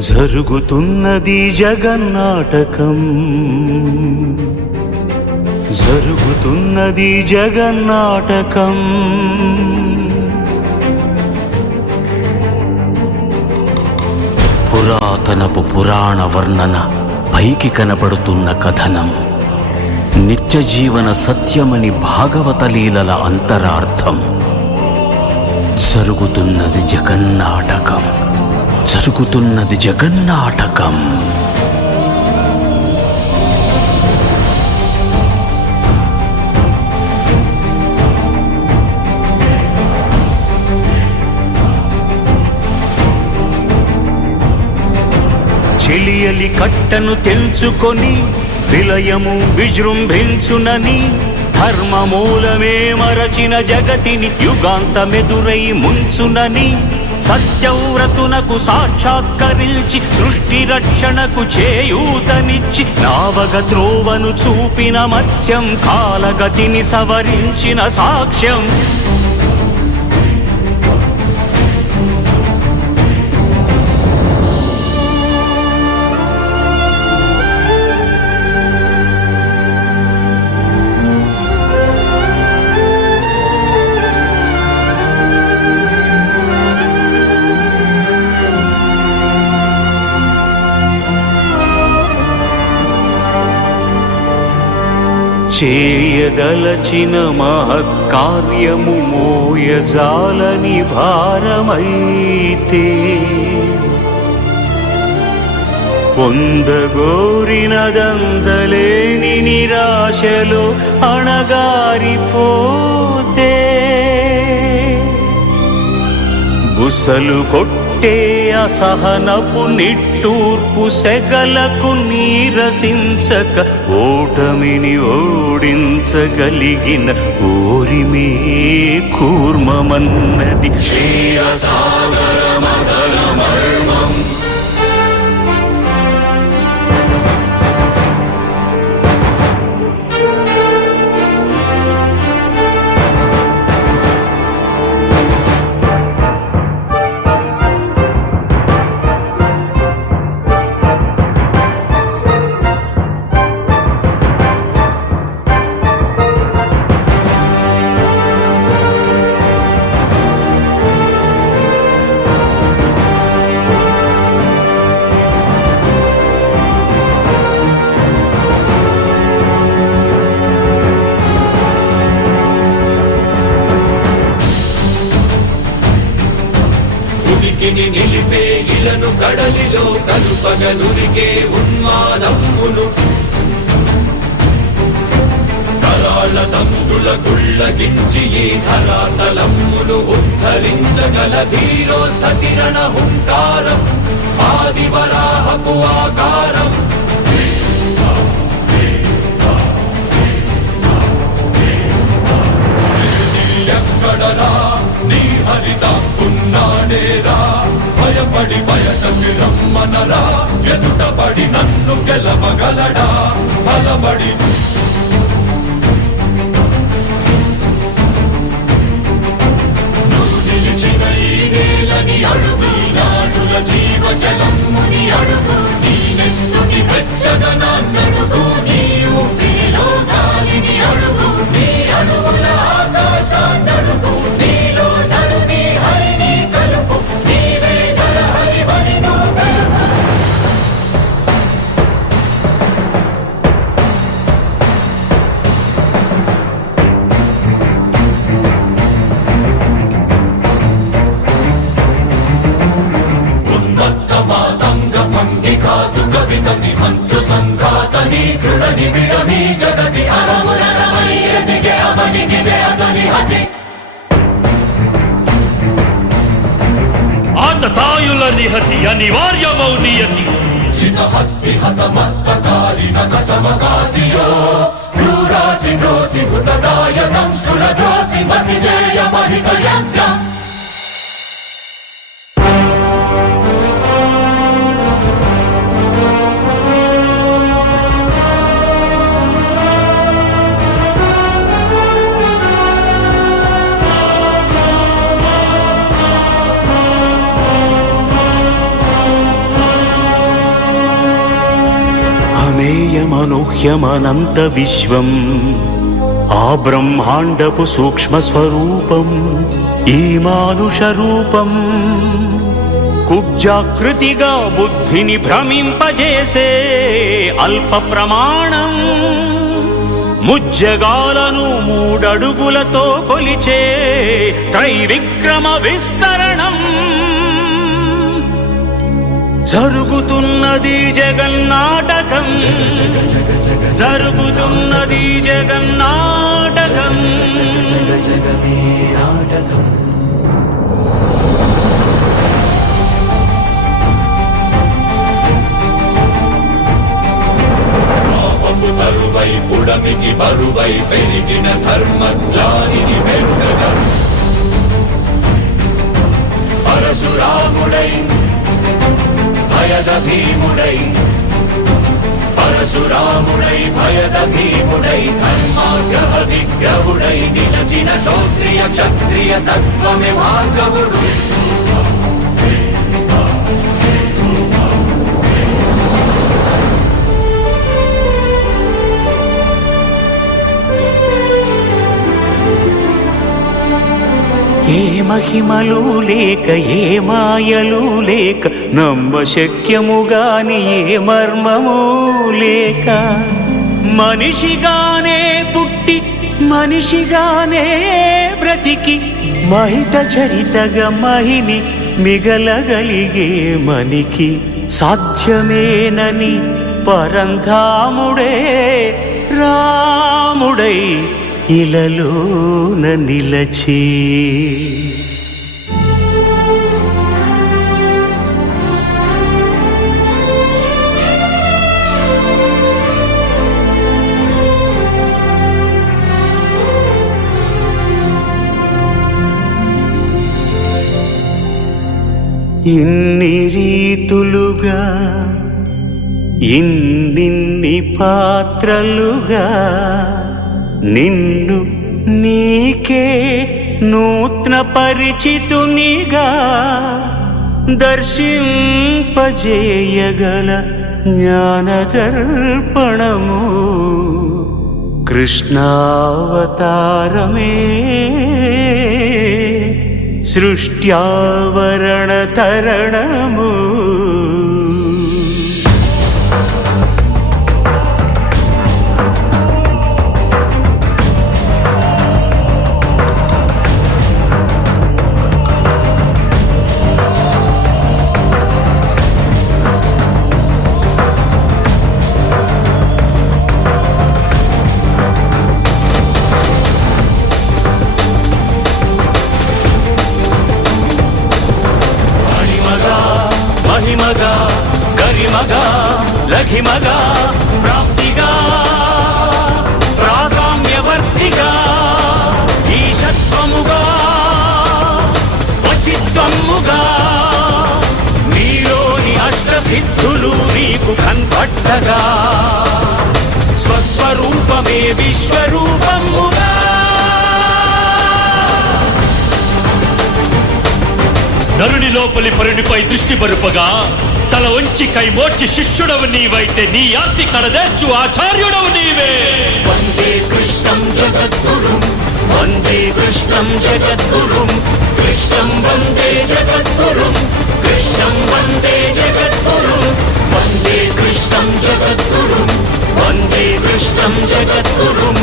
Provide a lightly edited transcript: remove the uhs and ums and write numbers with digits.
జరుగుతున్నది జగన్నాటకం, జరుగుతున్నది జగన్నాటకం. పురాతనపు పురాణ వర్ణన, పైకి కనపడుతున్న కథనం, నిత్య జీవన సత్యమని భాగవత లీలల అంతరార్థం. జరుగుతున్నది జగన్నాటకం, జరుగుతున్నది జగన్నాటకం. చెలియలి కట్టను తెంచుకొని విలయము విజృంభించునని, ధర్మమూలమే మరచిన జగతిని యుగాంతమెదురై ముంచునని, సత్యవ్రతునకు సాక్షాత్కరించి సృష్టి రక్షణకు చేయూతనిచ్చి నావగ త్రోవను చూపిన మత్స్యం, కాలగతిని సవరించిన సాక్ష్యం. చేయదలచిన మహత్కార్యము మోయజాలని భారమైతే, పొందగోరినదందలేని నిరాశలో అణగారిపోతే, బుసలు కొట్టే అసహనపు నిట్టూర్పు సెగలకు నీరసించక ఓటమిని ఓడించగలిగిన ఓరిమే కూర్మమన్నది క్షీరసాగర మదన మర్మం. నిలిపే ఇలను కడలిలో కలుపగలురికే ఉన్మానమ్మును, కరాళ దంష్టుల గుళ్ళగించి ఈ ధరాతలమ్మును ఉద్ధరించగల ధీరోద్ధతిరణ హుంకారం, ఆదివరాహపు ఆకారం. ఎక్కడరా నీ హరితాకున్నాడేరా, భయపడి బయటకి రమ్మనరా, ఎదుటపడి నన్ను గెలవగలడా బలబడి. నువ్వు నిలిచిన ఈ నేలని అడుగు, నాడుల జీవజలమ్ముని అడుగు, నీ నెత్తుటి వెచ్చదనాన్నడుగు, నీ ఊపిరిలో గాలిని అడుగు, నీ అడుగుల ఆకాశాన్నడుగు, నీలో నడుని హరిని కలుపు, నీవే నరహరివని నువ్వు తెలుపు. ఉన్మత్త మాతంగ భంగి కాదు కవితతి మంత్రు సంఘాతని దృఢని విడమి జగతి అరములమై ఎదిగే అవనిగిదే అసనిహతి. ఆతతాయుల నిహతి అనివార్యమౌ నియతి, చితహస్తి హతమస్తకారిణ కసమకాసియో క్రూరాసి ద్రోసి హుతదాయకం శ్రుల ద్రోసి మసిజేయ మహిత యంత్రం. అనూహ్యమనంత విశ్వం ఆ బ్రహ్మాండపు సూక్ష్మ స్వరూపం ఈ మానుష రూపం కుబ్జాకృతిగా బుద్ధిని భ్రమింపజేసే అల్ప ప్రమాణం ముజ్జగాలను మూడడుగులతో కొలిచే త్రైవిక్రమ విస్తరణం జరుగుతున్నది జగన్నాటకం జరుగుతున్నది జగన్నాటకం జగమే నాటకం తరువై పుడమికి బరువై పెరిగిన ధర్మజ్ఞానిని పెరుగగా పరశురాముడై భయద భీముడై పరశురాముడై భయద భీముడై ధర్మాగ్రహ విగ్రహుడై నిలచిన సౌత్రియ క్షత్రియ తత్వమే భార్గవుడు ఏ మహిమలు లేక ఏ మాయలు లేక నమ్మశక్యముగాని ఏ మర్మము లేక మనిషిగానే పుట్టి మనిషిగానే బ్రతికి మహిత చరితగా మహిని మిగలగలిగే మనికి సాధ్యమేనని పరంధాముడే రాముడై ఇలలోన నిలచి ఇన్ని రీతులుగా ఇన్నిన్ని పాత్రలుగా నిన్ను నీకే నూత్న పరిచితునిగా దర్శింపజేయగల జ్ఞానదర్పణము కృష్ణావతారమే సృష్ట్యావరణ తరణము మహిమగా గరిమగా లఘిమగా ప్రాప్తిగా ప్రాకామ్యవర్తిగా ఈశత్వముగా వశిత్వముగా నీలోని అష్టసిద్ధులు నీకు కన్పట్టగా స్వస్వరూపమే విశ్వరూపముగా నరుని లోపలి పరునిపై దృష్టి పరుపగా తల వంచి కైమోర్చి శిష్యుడవు నీవైతే నీ ఆర్తి కడదేర్చు ఆచార్యుడవు నీవే వందే కృష్ణం జగద్గురుం వందే కృష్ణం జగద్గురుం కృష్ణం వందే జగద్గురుం కృష్ణం వందే జగద్గురుం వందే కృష్ణం జగద్గురుం వందే కృష్ణం జగద్గురుం